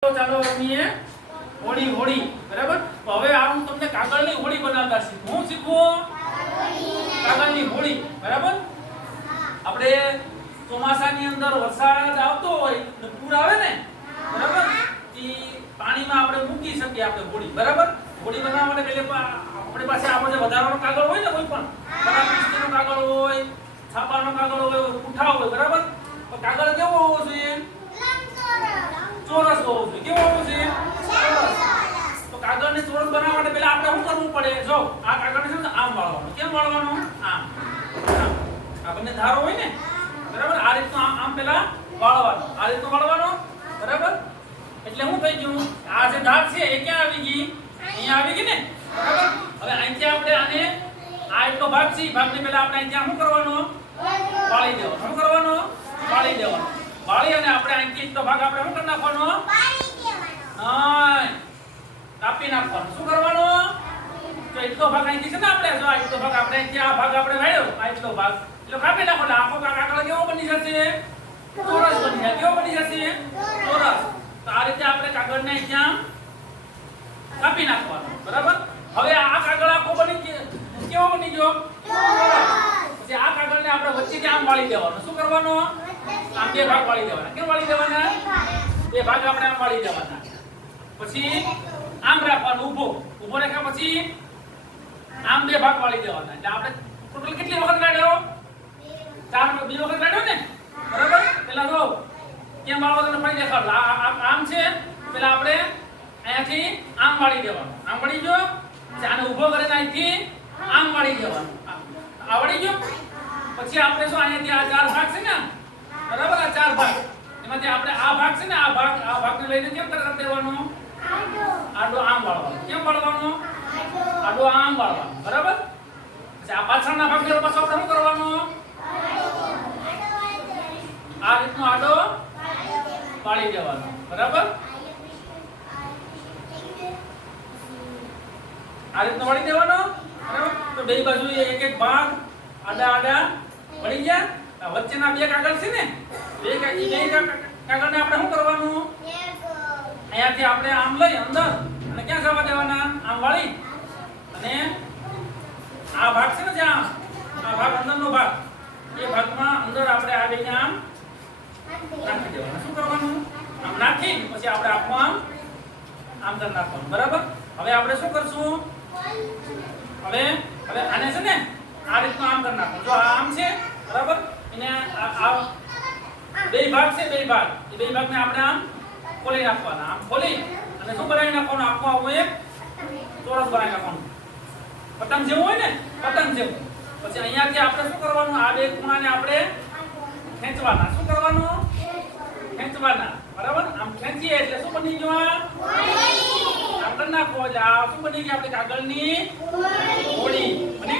ચાલો રમીએ હોળી હોળી બરાબર. તો હવે આ હું તમને કાગળની હોળી બનાવતા શીખવું. હું શીખવું કાગળની હોળી બરાબર. આપણે ચોમાસાની અંદર વરસાદ આવતો હોય ને પૂર આવે ને બરાબર, ઈ પાણીમાં આપણે મૂકી શકીએ આપણે હોળી બરાબર. હોળી બનાવવા માટે પહેલે આપણી પાસે આપણે વધારાનો કાગળ હોય ને, કોઈ પણ કલાકૃતિનો કાગળ હોય, છાપાનો કાગળ હોય, ઉઠાવ હોય બરાબર. તો કાગળ કેવો હોવો જોઈએ? ચોરસ હોવો જોઈએ. કેવો હોવો જોઈએ? ચોરસ. તો કાગળને ચોરસ બનાવવા માટે પહેલા આપણે શું કરવું પડે? જો આ કાગળને છે ને આમ વાળવાનું. કેમ વાળવાનું? આમ. આ બંને ધારો હોય ને બરાબર, આ રીતનું આમ પહેલા વાળવાનું, આ રીતનું વાળવાનું બરાબર. એટલે શું થઈ ગયું? આ જે ધાર છે એ ક્યાં આવી ગઈ? અહીંયા આવી ગઈ ને બરાબર. હવે અહીંથી આપણે આને આ એટલો ભાગ છે, એ ભાગને પહેલા આપણે અહીંયા શું કરવાનો? વાળી દેવાનો. શું કરવાનો? વાળી દેવાનો. વાળી અને આપણે અહીંથી એટલો ભાગ આપણે શું કરી નાખવાનો? હા, કાપી નાખવાનો. શું કરવાનો? તો એટલો ભાગ અહીંથી છે ને આપણે, જો આ એટલો ભાગ આપણે અહીંથી આ ભાગ આપણે વાળ્યો, આ એટલો ભાગ એટલે કાપી નાખવાનો. આખો કાગળ કેવો બની જશે? ચોરસ બની જશે. કેવો બની જશે? ચોરસ. તો આ રીતે આપણે કાગળને અહીંયા કાપી નાખવાનો બરાબર. હવે આ કાગળ આખો બની કેવો બની ગયો? ચોરસ. પછી આ કાગળને આપણે વચ્ચેથી આમ વાળી દેવાનો. શું કરવાનો? આમ બે ભાગ વાળી દેવાના. કેમ વાળી દેવાના? બે ભાગ આપણે આમ વાળી દેવાના. પછી આમ રાખવાનું ઊભો. ઊભો રાખ્યા પછી આમ બે ભાગ વાળી દેવાના. એટલે આપણે ટોટલ કેટલી વખત કાઢ્યો? 4 બે વખત કાઢ્યો ને બરાબર. પેલા જો કેમ વાળવા તમને ફરી દેખાડો. આમ છે, પેલા આપણે અહીંયાથી આમ વાળી દેવાનું. આમ વાળી ગયો, આને ઊભો કરીને અહીંથી આમ વાળી દેવાનું. આ વાળી ગયો. પછી આપણે શું અહીંયાથી આ 4 ભાગ છે ને બરાબર, આ 4 ભાગ એમાંથી આપણે આ ભાગ છે ને આ ભાગને લઈને કેમ કરી દેવાનો? આડો આમ વાળવાનો. કેમ વાળવાનો? આડો આમ વાળવાનો બરાબર. પછી આ પાછળના ભાગને પાછો આપણે શું કરવાનો? આ રીતનો આડો વાળી દેવાનો બરાબર. આ રીતનો વાળી દેવાનો બરાબર. તો બે બાજુ એક એક ભાગ આડા આડા વળી ગયા. વચ્ચેના બે કાગળ છે ને, બે કાગળને આપણે શું કરવાનું? અહીંયાથી આપણે આમ લઈ અંદર અને ક્યાં જવા દેવાના? આમ વાળી અને આ ભાગ છે ને જ્યાં આ ભાગ અંદરનો ભાગ, એ ભાગમાં અંદર આપણે આ બેને આમ નાખી દેવાના. શું કરવાનું? આમ નાખી પછી આપણે આમ કરી નાખવાનું બરાબર. હવે આપણે શું કરશું? હવે આને છે ને આ રીતનું આમ કરી નાખવાનું. જો આ આમ છે બરાબર, એને આ બે ભાગ છે, બે ભાગ, એ બે ભાગને આપણે આમ ખોલી નાખવાના. આમ ખોલી અને શું બનાવી નાખવાનું? આખું આવું એક ચોરસ બનાવી નાખવાનું. પતંગ જેવું હોય ને, પતંગ જેવું. પછી અહીંયાથી આપણે શું કરવાનું? આ બે ખૂણાને આપણે ખેંચવાના. શું કરવાનું? ખેંચવાના બરાબર. આમ ખેંચીએ એટલે શું બની ગયું? આમ કરી નાખો એટલે આ શું બની ગઈ? આપણે કાગળની હોળી બની